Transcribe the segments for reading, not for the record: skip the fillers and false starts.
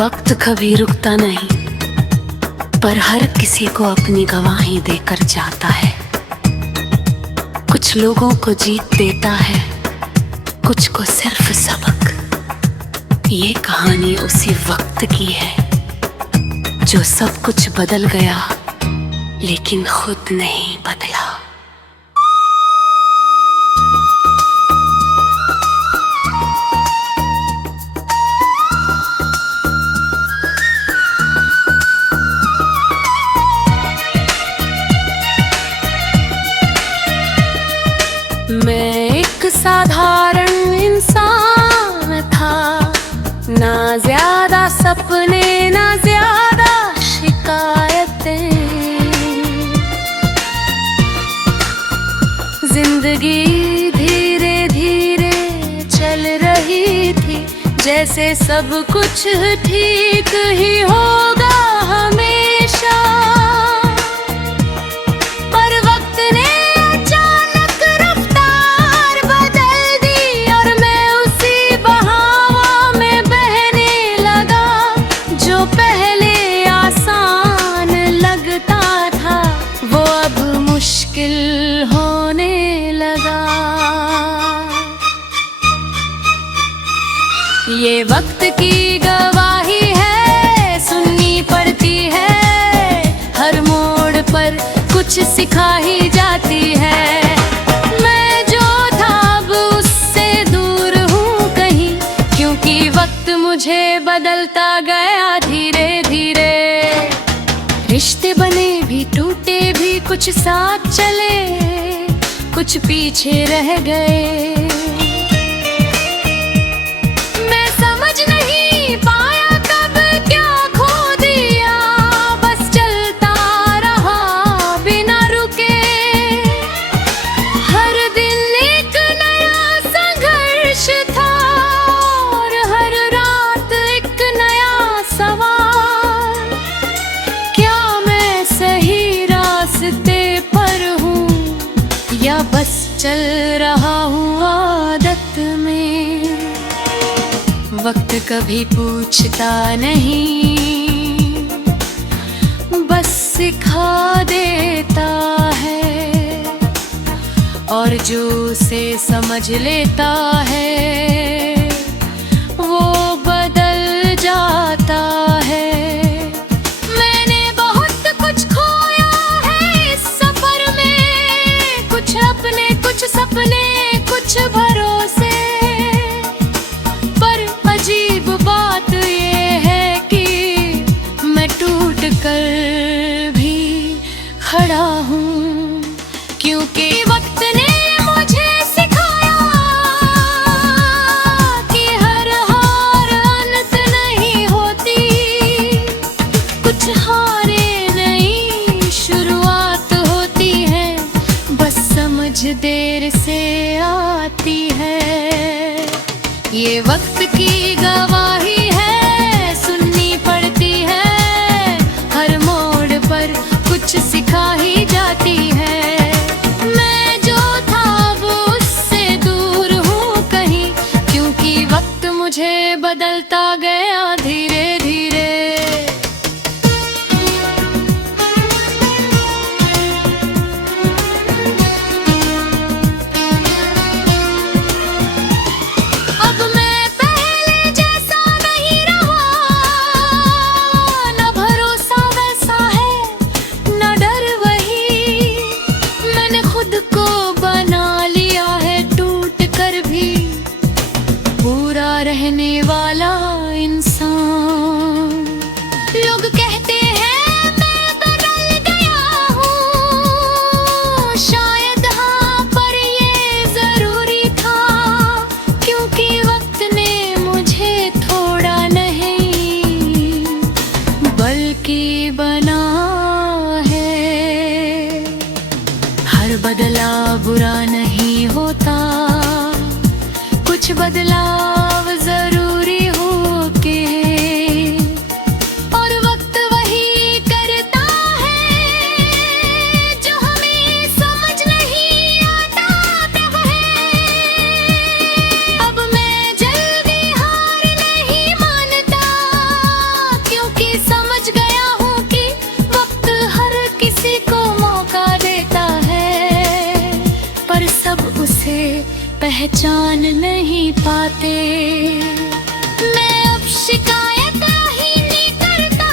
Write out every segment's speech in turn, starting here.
वक्त कभी रुकता नहीं, पर हर किसी को अपनी गवाही देकर जाता है। कुछ लोगों को जीत देता है, कुछ को सिर्फ सबक। ये कहानी उसी वक्त की है जो सब कुछ बदल गया, लेकिन खुद नहीं बदला। मैं एक साधारण इंसान था, ना ज्यादा सपने ना ज्यादा शिकायतें। जिंदगी धीरे धीरे चल रही थी, जैसे सब कुछ ठीक ही होगा हमेशा। होने लगा ये वक्त की गवाही है, सुननी पड़ती है। हर मोड़ पर कुछ सिखा ही जाती है। मैं जो था अब उससे दूर हूँ कहीं, क्योंकि वक्त मुझे बदलता गया धीरे धीरे। रिश्ते बने भी टूटे भी, कुछ साथ चले कुछ पीछे रह गए। मैं समझ नहीं पाया कब क्या खो दिया, बस चलता रहा बिना रुके। हर दिन एक नया संघर्ष था और हर रात एक नया सवाल। क्या मैं सही रास्ते पर हूँ या बस चल रहा हूँ आदत में। वक्त कभी पूछता नहीं, बस सिखा देता है। और जो उसे समझ लेता है वो बदल जाता है। सपने कुछ भरोसे, पर अजीब बात ये है कि मैं टूट कर भी खड़ा हूँ, क्योंकि वक्त ने मुझे सिखाया कि हर हार अंत नहीं होती। कुछ हारे नई शुरुआत होती है, बस समझ देर से आती है। ये वक्त की गवाही है, सुननी पड़ती है। हर मोड़ पर कुछ सिखा ही जाती है। मैं जो था वो उससे दूर हूँ कहीं, क्योंकि वक्त मुझे बदलता गया धीरे धीरे। रहने वाला इंसान। लोग कहते हैं मैं बदल गया हूँ, शायद हाँ, पर ये जरूरी था, क्योंकि वक्त ने मुझे थोड़ा नहीं बल्कि बना है। हर बदलाव बुरा नहीं होता, कुछ बदलाव जरूरी हो के, और वक्त वही करता है जो हमें समझ नहीं आता तब है। अब मैं जल्दी हार नहीं मानता, पहचान नहीं पाते। मैं अब शिकायत ही नहीं करता,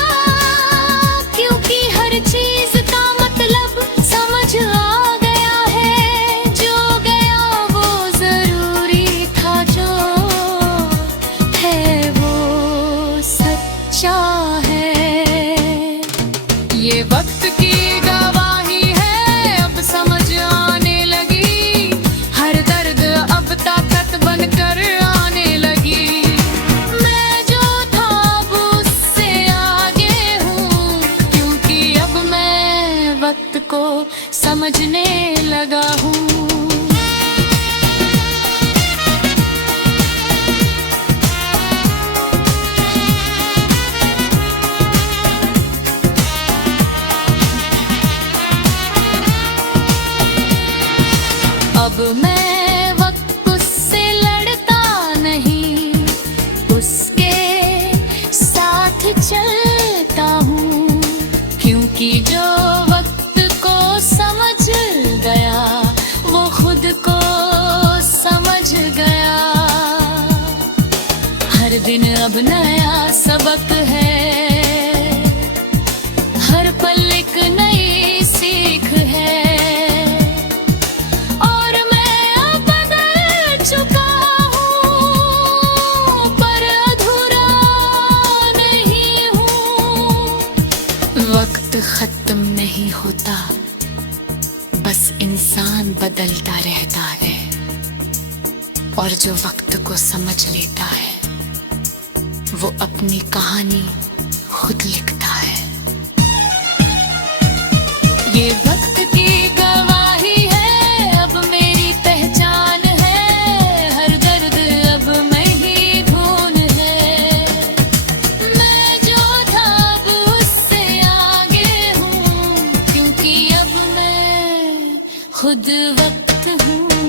क्योंकि हर चीज का मतलब समझ आ गया है। जो गया वो जरूरी था, जो है वो सच्चा है। ये वक्त की गवाही है, अब समझ आने लगी। हर दर्द अब ताकत बनकर आने लगी। मैं जो था अब उससे आगे हूँ, क्योंकि अब मैं वक्त को समझने लगा हूँ। अब मैं वक्त से लड़ता नहीं, उसके साथ चलता हूँ। क्योंकि जो वक्त को समझ गया वो खुद को समझ गया। हर दिन अब नया सबक है, हर पल एक नई सीख है। वक्त खत्म नहीं होता, बस इंसान बदलता रहता है। और जो वक्त को समझ लेता है वो अपनी कहानी खुद लिखता है। ये वक्त की गवाही है, अब मेरी पहचान है। हर दर्द अब मैं ही धून है। मैं जो था अब उससे आगे हूँ, क्योंकि अब मैं खुद वक्त हूँ।